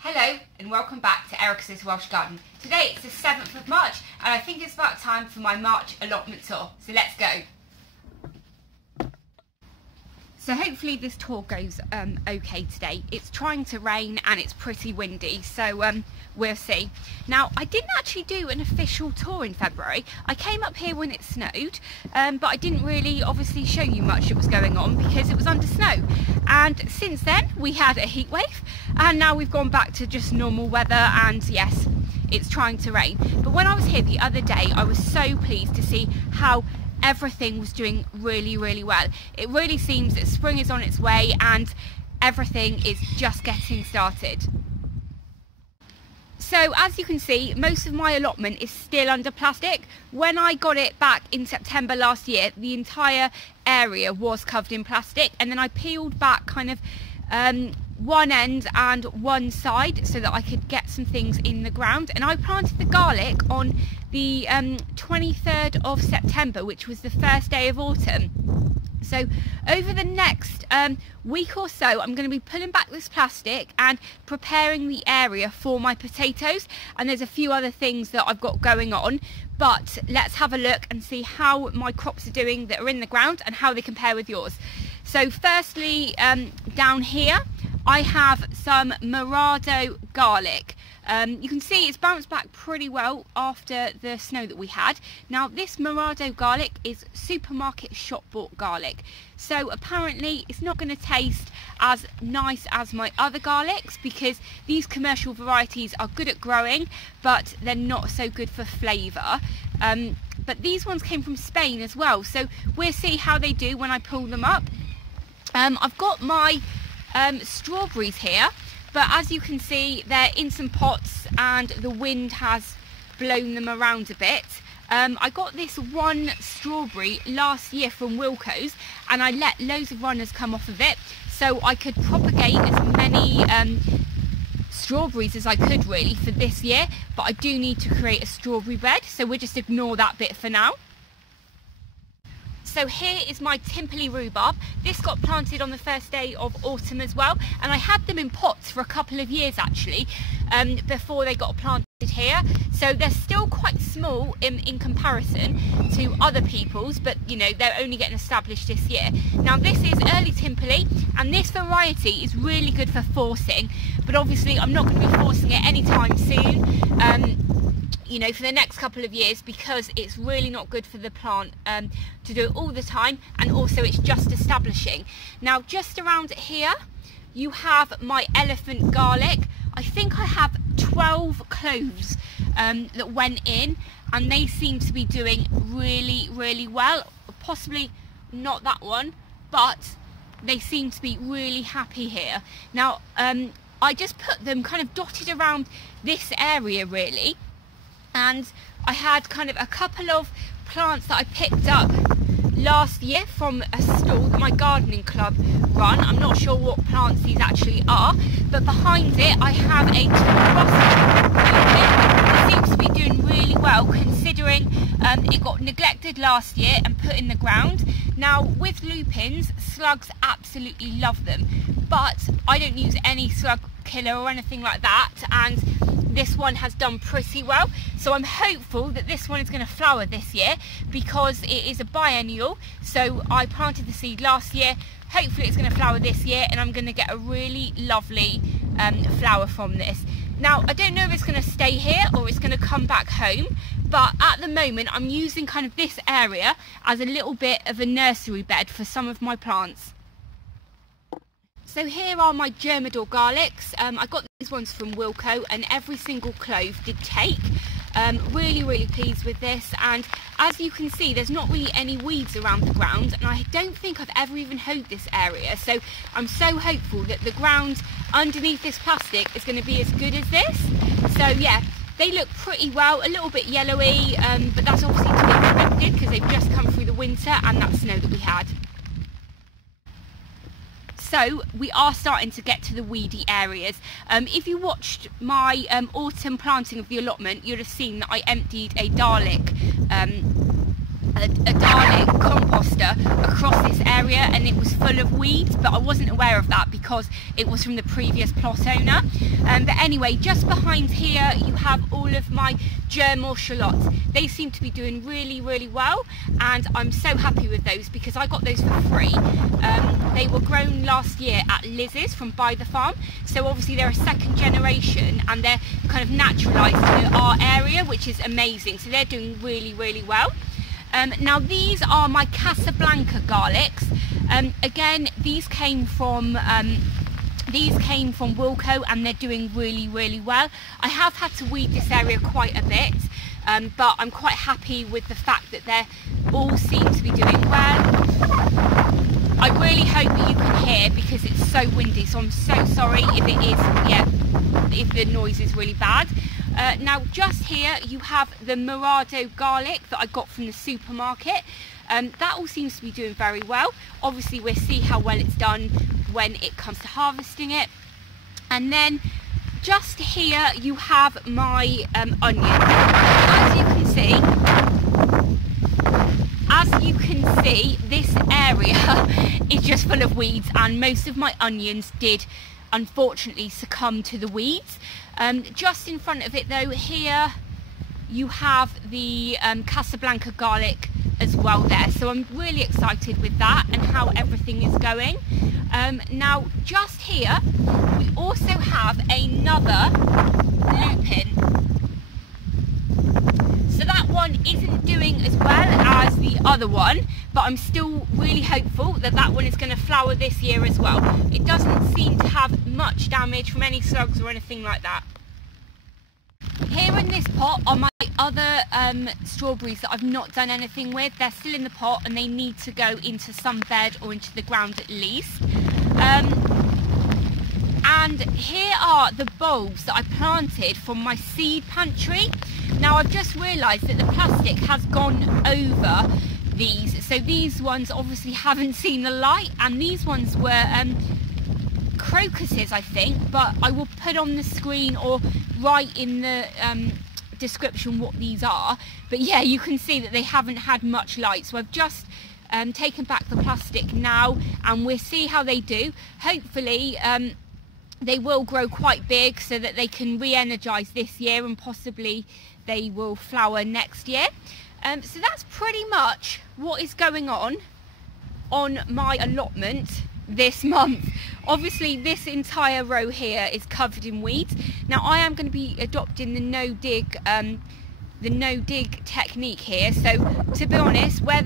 Hello and welcome back to Erica's Welsh Garden. Today it's the 7th of March and I think it's about time for my March allotment tour. So let's go. So hopefully this tour goes okay today. It's trying to rain and it's pretty windy, so we'll see. Now, I didn't actually do an official tour in February. I came up here when it snowed, but I didn't really obviously show you much that was going on because it was under snow. And since then we had a heat wave and now we've gone back to just normal weather, and yes, it's trying to rain. But when I was here the other day, I was so pleased to see how everything was doing really well. It really seems that spring is on its way and everything is just getting started. So as you can see, most of my allotment is still under plastic. When I got it back in September last year, the entire area was covered in plastic, and then I peeled back kind of one end and one side so that I could get some things in the ground. And I planted the garlic on the 23rd of September, which was the first day of autumn. So over the next week or so, I'm going to be pulling back this plastic and preparing the area for my potatoes, and there's a few other things that I've got going on. But let's have a look and see how my crops are doing that are in the ground and how they compare with yours. So firstly, down here I have some Germidour Garlic. You can see it's bounced back pretty well after the snow that we had. Now this Germidour Garlic is supermarket shop bought garlic, so apparently it's not going to taste as nice as my other garlics because these commercial varieties are good at growing but they're not so good for flavour. But these ones came from Spain as well, so we'll see how they do when I pull them up. I've got my strawberries here, but as you can see they're in some pots and the wind has blown them around a bit. I got this one strawberry last year from Wilko's and I let loads of runners come off of it so I could propagate as many strawberries as I could really for this year, but I do need to create a strawberry bed, so we'll just ignore that bit for now. So here is my Timperley Rhubarb. This got planted on the first day of autumn as well, and I had them in pots for a couple of years actually before they got planted here. So they're still quite small in comparison to other people's, but you know, they're only getting established this year. Now this is early Timperley and this variety is really good for forcing, but obviously I'm not going to be forcing it anytime soon. You know, for the next couple of years, because it's really not good for the plant to do it all the time, and also it's just establishing. Now just around here you have my elephant garlic. I think I have 12 cloves that went in and they seem to be doing really well. Possibly not that one, but they seem to be really happy here. Now I just put them kind of dotted around this area really. And I had kind of a couple of plants that I picked up last year from a stall that my gardening club run. I'm not sure what plants these actually are, but behind it I have a that seems to be doing really well considering it got neglected last year and put in the ground. Now with lupins, slugs absolutely love them, but I don't use any slug killer or anything like that, and this one has done pretty well, so I'm hopeful that this one is going to flower this year because it is a biennial. So I planted the seed last year, hopefully it's going to flower this year and I'm going to get a really lovely flower from this. Now I don't know if it's going to stay here or it's going to come back home, but at the moment I'm using kind of this area as a little bit of a nursery bed for some of my plants. So here are my Germidour Garlics. I got these ones from Wilko and every single clove did take. Really pleased with this, and as you can see there's not really any weeds around the ground, and I don't think I've ever even hoed this area, so I'm so hopeful that the ground underneath this plastic is going to be as good as this. So yeah, they look pretty well, a little bit yellowy, but that's obviously to be expected because they've just come through the winter and that snow that we had. So we are starting to get to the weedy areas. If you watched my autumn planting of the allotment, you'd have seen that I emptied a garlic a garlic composter across this area, and it was full of weeds, but I wasn't aware of that because it was from the previous plot owner. But anyway, just behind here you have all of my Germidour shallots. They seem to be doing really well, and I'm so happy with those because I got those for free. They were grown last year at Liz's from By the Farm, so obviously they're a second generation and they're kind of naturalised to our area, which is amazing. So they're doing really well. Now these are my Casablanca garlics. Again, these came from Wilco, and they're doing really well. I have had to weed this area quite a bit, but I'm quite happy with the fact that they all seem to be doing well. I really hope that you can hear because it's so windy, so I'm so sorry if it is, if the noise is really bad. Now just here you have the Germidour garlic that I got from the supermarket. That all seems to be doing very well. Obviously we'll see how well it's done when it comes to harvesting it. And then just here you have my onion. As you can see, this area is just full of weeds, and most of my onions did unfortunately succumb to the weeds. Just in front of it though, here you have the Casablanca garlic as well there, so I'm really excited with that and how everything is going. Now just here we also have another Lupin. So that one isn't doing as well as the other one, but I'm still really hopeful that that one is going to flower this year as well. It doesn't seem to have much damage from any slugs or anything like that. Here in this pot are my other strawberries that I've not done anything with. They're still in the pot and they need to go into some bed or into the ground at least. And here are the bulbs that I planted from my seed pantry. Now I've just realised that the plastic has gone over these, so these ones obviously haven't seen the light, and these ones were crocuses I think, but I will put on the screen or write in the description what these are. But yeah, you can see that they haven't had much light, so I've just taken back the plastic now and we'll see how they do. Hopefully they will grow quite big so that they can re-energise this year, and possibly they will flower next year. So that's pretty much what is going on my allotment this month. Obviously this entire row here is covered in weeds. Now I am going to be adopting the no dig technique here, so to be honest, where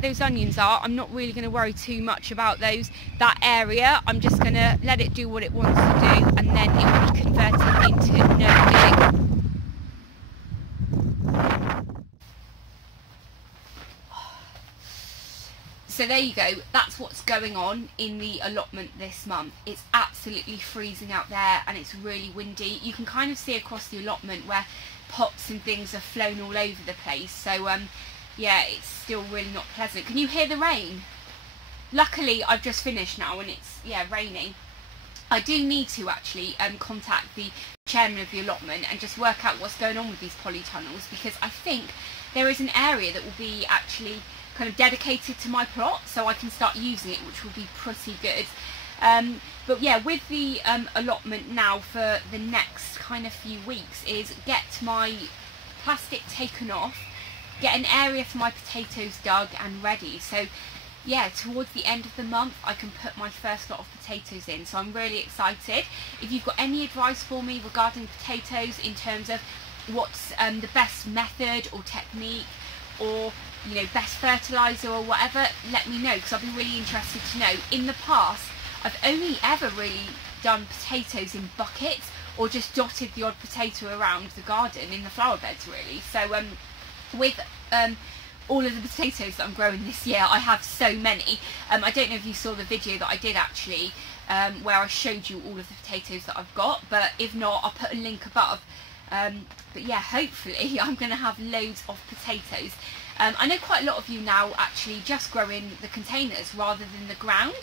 those onions are, I'm not really going to worry too much about that area. I'm just going to let it do what it wants to do, and then it will be converted into no dig. So there you go, that's what's going on in the allotment this month. It's absolutely freezing out there and it's really windy. You can kind of see across the allotment where pots and things have flown all over the place. So yeah, it's still really not pleasant. Can you hear the rain? Luckily I've just finished now and it's raining. I do need to actually contact the chairman of the allotment and just work out what's going on with these polytunnels, because I think there is an area that will be actually kind of dedicated to my plot, so I can start using it, which will be pretty good. But yeah, with the allotment now for the next kind of few weeks is get my plastic taken off, get an area for my potatoes dug and ready. So yeah, towards the end of the month I can put my first lot of potatoes in, so I'm really excited. If you've got any advice for me regarding potatoes in terms of what's the best method or technique, or best fertiliser or whatever, let me know, because I'll be really interested to know. In the past I've only ever really done potatoes in buckets, or just dotted the odd potato around the garden in the flower beds really. So with all of the potatoes that I'm growing this year, I have so many. I don't know if you saw the video that I did actually, where I showed you all of the potatoes that I've got, but if not, I'll put a link above. But yeah, hopefully I'm going to have loads of potatoes. I know quite a lot of you now actually just grow in the containers rather than the ground,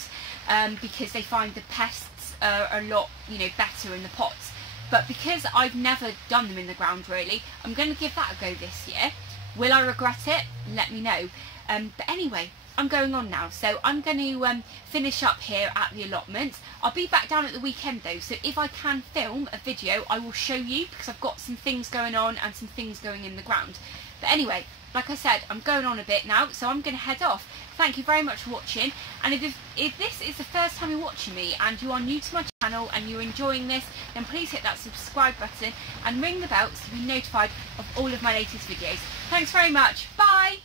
because they find the pests are a lot better in the pots. But because I've never done them in the ground really, I'm going to give that a go this year. Will I regret it? Let me know. But anyway, I'm going on now, so I'm going to finish up here at the allotment. I'll be back down at the weekend though, so if I can film a video I will show you, because I've got some things going on and some things going in the ground. But anyway, like I said, I'm going on a bit now, so I'm going to head off. Thank you very much for watching, and if this is the first time you're watching me and you are new to my channel and you're enjoying this, then please hit that subscribe button and ring the bell to be notified of all of my latest videos. Thanks very much. Bye!